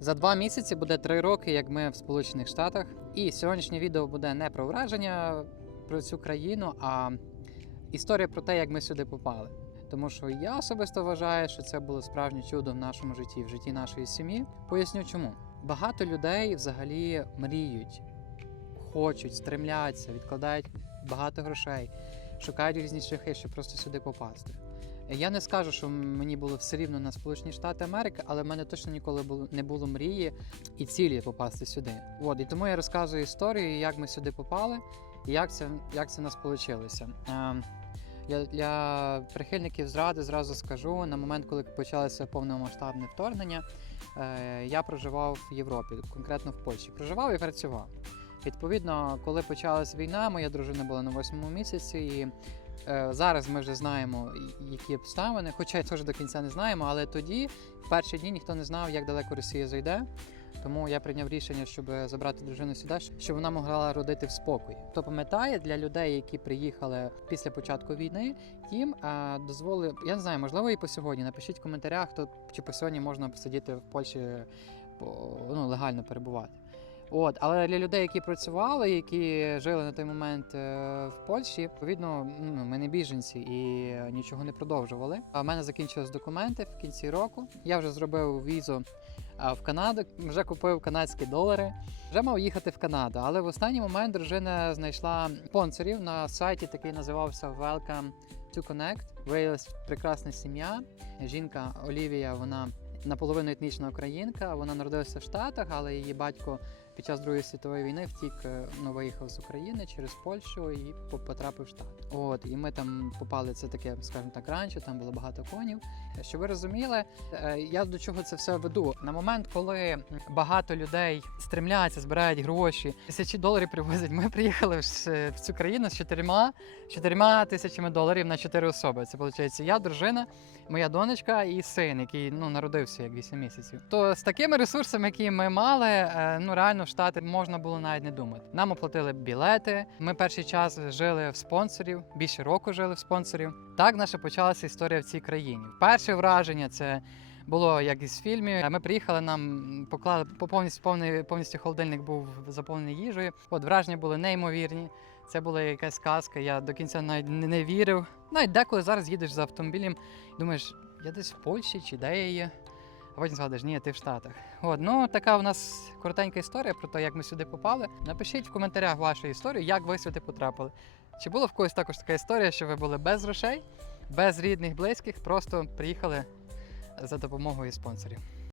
За два місяці буде три роки, як ми в Сполучених Штатах. І сьогоднішнє відео буде не про враження про цю країну, а історія про те, як ми сюди попали. Тому що я особисто вважаю, що це було справжнє чудо в нашому житті, в житті нашої сім'ї. Поясню чому. Багато людей взагалі мріють, хочуть, стремляться, відкладають багато грошей, шукають різні шляхи, щоб просто сюди попасти. Я не скажу, що мені було все рівно на Сполучені Штати Америки, але в мене точно ніколи не було мрії і цілі попасти сюди. От і тому я розказую історію, як ми сюди попали, і як це як це нас вийшло. Я для прихильників зради зразу скажу на момент, коли почалося повномасштабне вторгнення, е, я проживав в Європі, конкретно в Польщі. Проживав і працював. Відповідно, коли почалась війна, моя дружина була на восьмому місяці, і зараз ми вже знаємо, які обставини, хоча теж до кінця не знаємо, але тоді, в перші дні, ніхто не знав, як далеко Росія зайде. Тому я прийняв рішення, щоб забрати дружину сюди, щоб вона могла родити в спокої. Хто пам'ятає, для людей, які приїхали після початку війни, їм е, дозволили, я не знаю, можливо, і по сьогодні. Напишіть в коментарях, хто чи по сьогодні можна посидіти в Польщі по, ну, легально перебувати. От, але для людей, які працювали, які жили на той момент е, в Польщі, відповідно, ну, ми не біженці і нічого не продовжували. А в мене закінчились документи в кінці року. Я вже зробив візу в Канаду, вже купив канадські долари. Вже мав їхати в Канаду, але в останній момент дружина знайшла спонсорів на сайті, такий називався Welcome to Connect. Виявилась прекрасна сім'я. Жінка Олівія, вона наполовину етнічна українка. Вона народилася в Штатах, але її батько під час Другої світової війни втік, е, ну, виїхав з України через Польщу і по- потрапив в Штат. От, і ми там попали, це таке, скажімо так, ранчо, там було багато конів. Щоб ви розуміли, е, я до чого це все веду. На момент, коли багато людей стремляться, збирають гроші, тисячі доларів привозять. Ми приїхали в цю країну з чотирма, чотирма тисячами доларів на чотири особи. Це виходить я, дружина, моя донечка і син, який ну народився як 8 місяців. То з такими ресурсами, які ми мали, е, ну реально штати можна було навіть не думати. Нам оплатили білети. Ми перший час жили в спонсорів, більше року жили в спонсорів. Так наша почалася історія в цій країні. Перше враження це. Було як із фільмів. Ми приїхали, нам поклали по повністю повний повністю холодильник був заповнений їжею. От враження були неймовірні. Це була якась сказка. Я до кінця навіть не, не вірив. Навіть деколи зараз їдеш за автомобілем, думаєш, я десь в Польщі чи де я є. А потім згадуєш, ні, ти в Штатах. От, ну така у нас коротенька історія про те, як ми сюди попали. Напишіть в коментарях вашу історію, як ви сюди потрапили. Чи була в когось також така історія, що ви були без грошей, без рідних, близьких, просто приїхали за допомогою спонсорів.